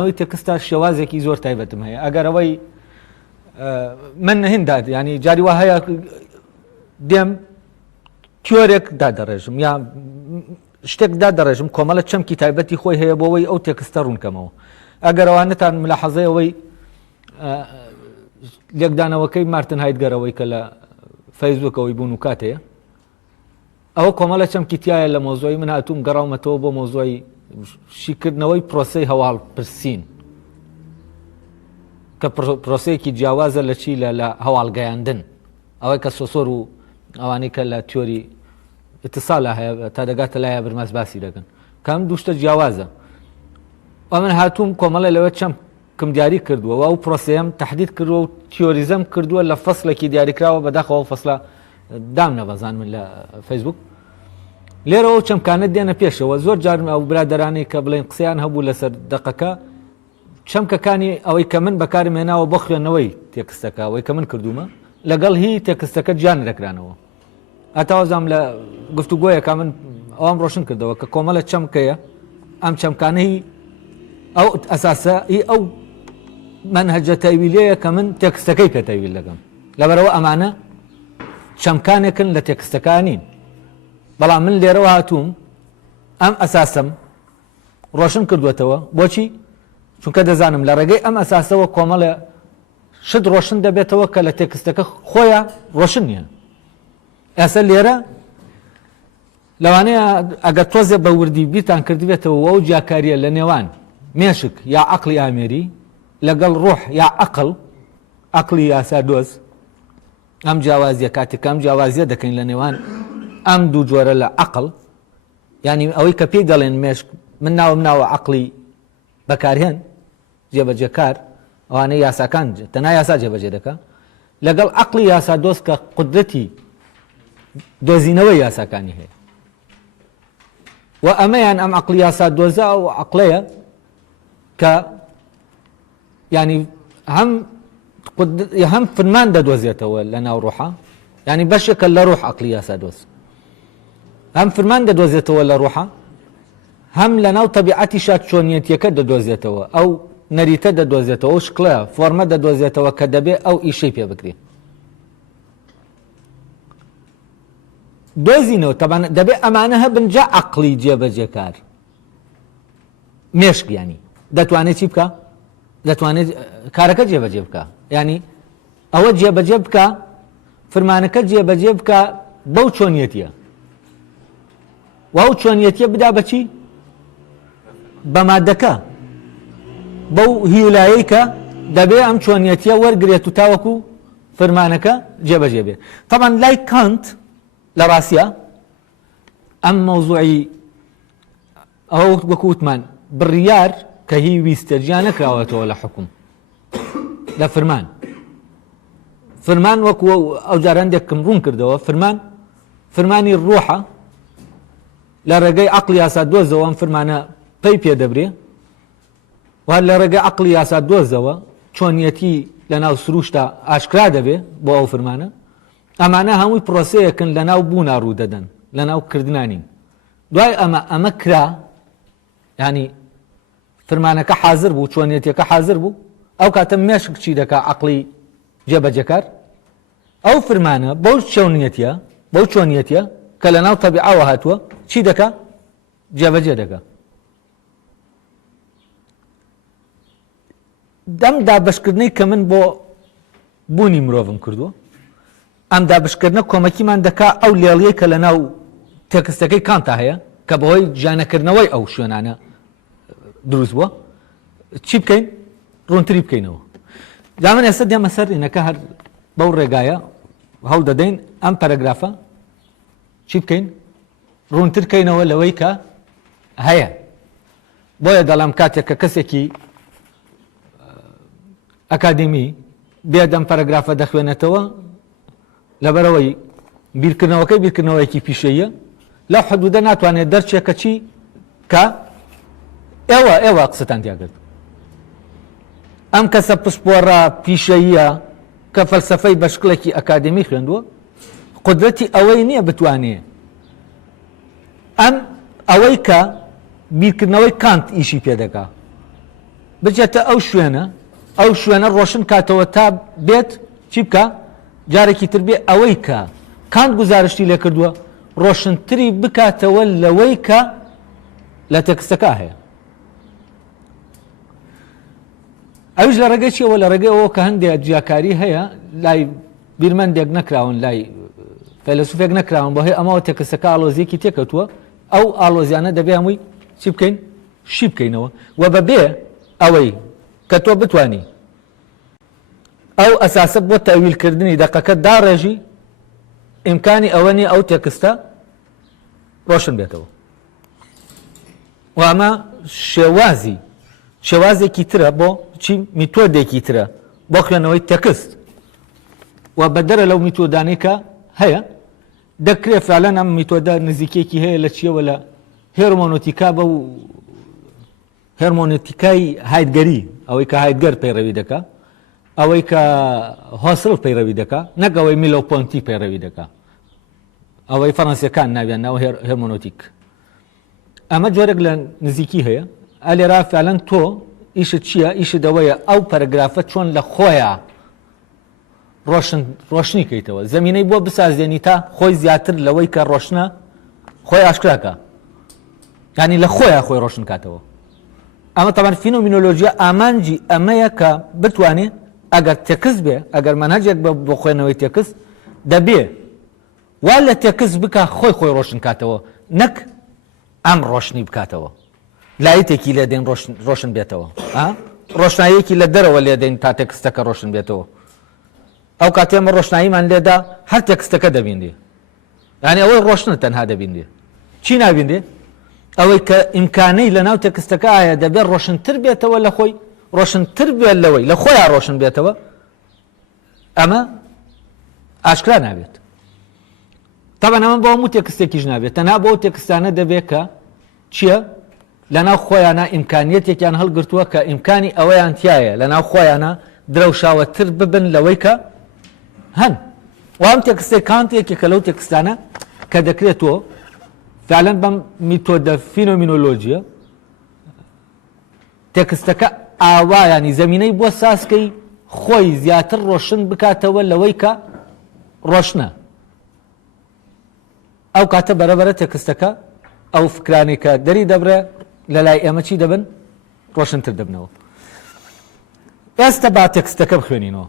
ئەوەی تێکستە شێوازێکی زۆر تایبەتم هەیە ئەگەر ئەوەی من هێنداد ینی جاری وا هەیە دێم تیۆرێک دادەڕێژم یا شتێک دادەڕێژم کۆمەڵە چەمکی تایبەتی خۆی هەیە بۆەوەی ئەو تێکستە ڕوونکەمەوە ئەگەر ئەوانتان ملاحەزەیەوەی لێکدانەوەکەی مارتن هایدگەرەوەی کە لە فەیسبووکەوەی بوون و کاتەیە ئەوە کۆمەڵە چەمکی تایە لە مۆزۆی من هاتووم گەڕاومەتەوە بۆ مۆزۆی شیکردنەوەی پرۆسەی هەواڵ پرسین کە پرۆسەیەکی جیاوازە لە چی لە هەواڵگەیاندن ئەوەی کە سۆسۆر و ئەوانەی کە لە تیۆری ئیتیساڵە هەیە تا دەگاتە لایە برماس باسی دەکەن کام دووشتە جیاوازە ئەو من هاتووم کۆمەڵە لەوە چەمکم دیاری کردووە و ئەو پرۆسەیەم تەحدید کردووە و تیۆریزەم کردووە لە فەسڵێکی دیاریکراوە بەداخەوە فەسڵە دام نەبەزان من لە فەیسبوک لێرەوە چەمکانت دێنە پێشەوە زۆر جارم ئەو برادەرانی کە بڵێن قسەیان هەبوو لەسەر دەقەکە چەمکەکانی ئەوەی کە من بەکارم هێناوە بۆ خوێندنەوەی تێکستەکە ئەوەی کە من کردومە لەگەڵ هی تێکستەکە گیان دەکرانەوە ئەتاوەزام لە گفتوگۆیەکە من ئەوام ڕۆشن کردەوە کە کۆمەڵە چەمکەیە ئەم چەمکانەی ئەو ئەساسە ئەو منهەجە تەویلەیە کە من تێکستەکەی پێ تەویل دەکەم لەبەرەوە ئەمانە چەمکانێکن لە تێکستەکانین بەڵام من لێرەوە هاتووم ئەم ئەساسم ڕۆشن کردوێتەوە بۆچی چونکە دەزانم لە ڕێگەی ئەم ئەساسەوە کۆمەڵە شت ڕۆشن دەبێتەوە کە لە تێکستەکە خۆیان ڕۆشن نییە ئێستا لێرە لەوانەیە ئەگەر تۆزێ بە وردی بیرتان کردوێتەوە ئەو جیاکاریە لە نێوان مێشک یا عەقڵی ئامێری لەگەڵ ڕۆح یا عەقڵی یاسا دۆز ئەم جیاوازیە کاتێک ئەم جیاوازیە دەکەین لە نێوان ئەم دوو جۆرە لە عەقڵ ینی ئەوەی کە پێی دەڵێن مێشک من ناوم ناوە عەقڵی بەکارهێن جێبەجێکار ئەوانەی یاساکان تەنها یاسا جێبەجێ دەکە لەگەڵ عەقڵی یاسا دۆز کە قودرەتی دۆزینەوەی یاساکانی هەیە و ئەمەیان ئەم عەقڵی یاسا دۆزە ئەو عەقڵەیە کە ینی هەم فرمان دەدۆزێتەوە لە ناو ڕۆحە ینی بەشێکە لە ڕۆح عەقڵی یاسا دۆز هەم فرمان دەدۆزێتەوە لە ڕۆحە هەم لە ناو تەبیعەتی شات چۆنیەتیەکە دەدۆزێتەوە ئەو نەریتە دەدۆزێتەوە ئەو شکڵە فۆرمە دەدۆزێتەوە کە دەبێ ئەو ئیشەی پێ بکرێت دۆزینەوە تەبان دەبێ ئەمانە هەبن جا عەقڵی جێبەجێکار مێشک ینی دەتوانێت چی بکە دەتوانێت کارەکە جێبەجێ بکە ینی ئەوە جێبەجێ بکە فرمانەکە جێبەجێ بکە بەو چۆنیەتیە و چۆنیەتیە بدا بەچی بە مادەکە بەو هیولایەی کە دەبێ ئەم چۆنیەتیە وەرگێت و تاوەکو فرمانەکە جێبەجێ بێ تەمان لای کانت لە ڕاستیە ئەم مەوزوعی ئەوە وەکووتمان بڕیار کە هی ویستە گیان نەکراوەتەوە لە حکوم لە فرمان وەکو ئەو جارەندێکم ڕوون کردەوە فرمانی ڕۆحە لە ڕێگەی عەقڵی یاسا دۆزەوە ئەم فرمانە پێی پێ دەبرێ و لە ڕێگەی عەقڵی یاسا دۆزەوە چۆنیەتی لە ناو سروشتا ئاشکرا دەبێ بۆ ئەو فرمانە ئەمانە هەمووی پرۆسەیەکن لە ناو بوونا ڕوو دەدەن لە ناو کردنانین دوای ئەمە کرا ینی فرمانەکە حازر بوو چۆنیەتیەکە حازر بوو ئەو کاتە مێشک چی دەکا عەقڵی جێبەجێکار ئەو فرمانە بەو چۆنیەتیە کە لە ناو تەبیعەوە هاتووە چی دەکا جێبەجێ دەکا دەم دابەشکردنەی کە من بۆ بوونی مرۆڤم کردووە ئەم دابشکردنە کۆمەکیمان دەکا ئەو لێڵیەی کە لە ناو تێکستەکەی کانتا هەیە کە بەهۆی جیانەکردنەوەی ئەو شوێنانە دروست بووە چی بکەین ڕوونتری بکەینەوە جا من ئێستا دێمە سەر ئینەکە هەر بەو ڕێگایە هەوڵ دەدەین ئەم پەرەگرافە چی بکەین ڕوونتر بکەینەوە لەوەی کە هەیە بۆیە دەڵام کاتێک کە کەسێکی ئەکادمی بێت ئەم پەرەگرافە دەخوێنێتەوە لەبەرەوەی بیرکردنەوەیەکی پیشەیە لەو حدودە ناتوانێت دەرچێکە چی کە ئێوە قسەتان تیا کرد ئەم کەسە پشپۆڕە پیشەیە کە فەلسەفەی بە شکڵێکی ئەکادمی خوێندووە قودرەتی ئەوەی نییە بتوانێت ئەوەی کە بیرکردنەوەی کانت ئیشی پێ دەکا بچێتە ئەو شوێنە ڕۆشن کاتەوە تا بێت چی بکە جارێکی تر بێ ئەوەی کە کانت گزارشتی لێ کردووە ڕۆشنتری بکاتەوە لەوەی کە لە تێکستەکە هەیە. ئەوش لە ڕێگەی چیەوە لە ڕێگەیەوە کە هەندێک جیاکاری هەیە لای بیرمەندێک نەکراون لای فەیلسوفێک نەکراون بۆ هەیە ئەمەوە تێکستەکە ئاڵۆزیەکی تێکەوتووە ئەو ئاڵۆزیانە دەبێ هەمووی چی بکەین شی بکەینەوە و بەبێ ئەوەی کە تۆ بتانی ئەو ئەساسە بۆ تەویلکردنی دەقەکە داڕێژی ئیمکانی ئەوە نیە ئەو تێکستە ڕۆشن بێتەوە و ئەمە شێوازێکی ترە بۆ چی میتۆدێکی ترە بۆ خوێنەوەی تێکست و بەدەرە لەو میتۆدانێکە هەیە دەکرێت فعلەن ئەم میتۆدە نزیکێکی هەیە لە چیەوە لە هێرمۆنۆتیکا بە و هێرمۆنۆتیکای هایدگەری ئەوەی کە هایدگەر پەیڕەوی دەکا ئەوەی کە هۆسڵ پەیڕەوی دەکا نەک ئەوەی میلۆ پۆنتی پەیڕەوی دەکا ئەوەی فەڕەنسیەکان ناویان ناوە هێرمۆنۆتیک ئەمە جۆرێک لە نزیکی هەیە ئەلێرا فعلەن تۆ ئیشت چییە ئیشت ئەوەیە ئەو پەرەگرافە چۆن لە خۆیە ڕۆشنی کەیتەوە زەمینەی بۆ بسازێنی تا خۆی زیاتر لەوەی کە ڕۆشنە خۆی ئاشکراکە ینی لە خۆیان خۆی ڕۆشن کاتەوە ئەمە تەمان فینۆمینۆلۆژیا ئامانجی ئەمەیە کە بتوانێت ئەگەر تێکست بێ ئەگەر مەنهەجێک بۆ خوێنەوەی تێکست دەبێ وا لە تێکست بکە خۆی ڕۆشن کاتەوە نەک ئەم ڕۆشنی بکاتەوە لایەتێکی لێ دێن ڕۆشن بێتەوە ڕۆشنایەکی لە دەرەوە لێ دێن تا تێکستەکە ڕۆشن بێتەوە ئەو کاتێمە ڕۆشناییمان لێدا هەر تێکستەکە دەبیندێ یعنی ئەوەی ڕۆشنە تەنها دەبیندێ چی نابیندێ ئەوەی کە ئیمکانەی لە ناو تێکستەکە ئایا دەبێت ڕۆشنتر بێتەوە لە خۆی ڕۆشنتر بێت لەوەی لە خۆیان ڕۆشن بێتەوە ئەمە ئاشکرا نابێت تەبەن ئەمە بۆ هەموو تێکستێکیش نابێت تەنها بۆ تێکستانە دەبێت کە چییە لە ناو خۆیانە ئیمکانیەتێکیان هەڵگرتووە کە ئیمکانی ئەوەیان تایە لە ناو خۆیانە درەوشاوەتر ببن لەوەی کە هەن وام تێکستێک کانتێکێکە لەو تێکستانە کە دەکرێتەوە فعلەن بەم میتۆدە فینۆمینۆلۆژیە تێکستەکە ئاوایانی زەمینەی بۆ ساسکەی خۆی زیاتر ڕۆشن بکاتەوە لەوەی کە ڕۆشنە ئەو کاتە بەرەبەرە تێکستەکە ئەو فکرانێکە دەری دەبرێ لە لای ئێمە چی دەبن ڕۆشنتر دەبنەوە ئێستا با تێکستەکە بخوێنینەوە